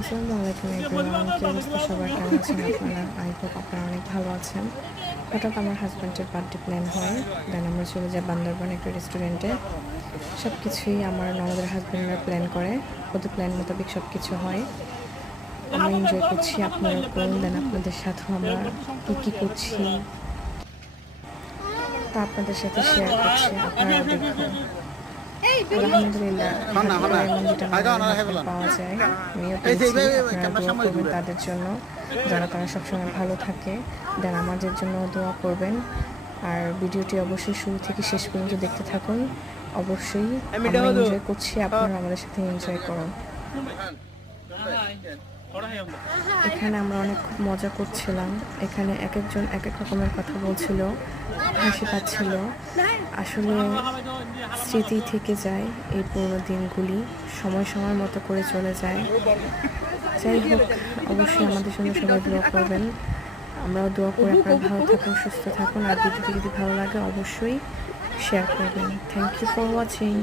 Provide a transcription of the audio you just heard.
আসসালামু আলাইকুম এভরিওয়ান, কি অবস্থা সবার, কেমন আছেন আপনারা? আই হোপ আপনারা অনেক ভালো আছেন। হঠাৎ আমার হাজব্যান্ডের বার্থডে প্ল্যান হয়, দেন আমরা চলে যাই বান্দরবান একটা রেস্টুরেন্টে। সব কিছুই আমার ননদের হাজব্যান্ডরা প্ল্যান করে, ওদের প্ল্যান মোতাবেক সব কিছু হয়। আমরা এনজয় করছি, আপনারা করুন। দেন আপনাদের সাথেও আমরা কী করছি তা আপনাদের সাথে শেয়ার করছি, আপনারা দেখুন। আলহামদুলিল্লাহ এমন যেটা পাওয়া যায়, আমিও পেয়েছি। আপনারা দোয়া করবেন তাদের জন্য, যারা তারা সবসময় ভালো থাকে। দেন আমাদের জন্য দোয়া করবেন। আর ভিডিওটি অবশ্যই শুরু থেকে শেষ পর্যন্ত দেখতে থাকুন। অবশ্যই আমরা এনজয় করছি, আপনারা আমাদের সাথে এনজয় করুন। এখানে আমরা অনেক খুব মজা করছিলাম। এখানে এক একজন এক এক রকমের কথা বলছিল, হাসি পাচ্ছিল। আসলে স্মৃতি থেকে যায়, এই পুরোনো দিনগুলি সময় সময় মতো করে চলে যায়। যাই হোক, অবশ্যই আমাদের জন্য সবাই দোয়া করবেন। আমরাও দোয়া করি আপনারা ভালো থাকুন, সুস্থ থাকুন। আর ভিডিওটি যদি ভালো লাগে অবশ্যই শেয়ার করবেন। Thank you for watching.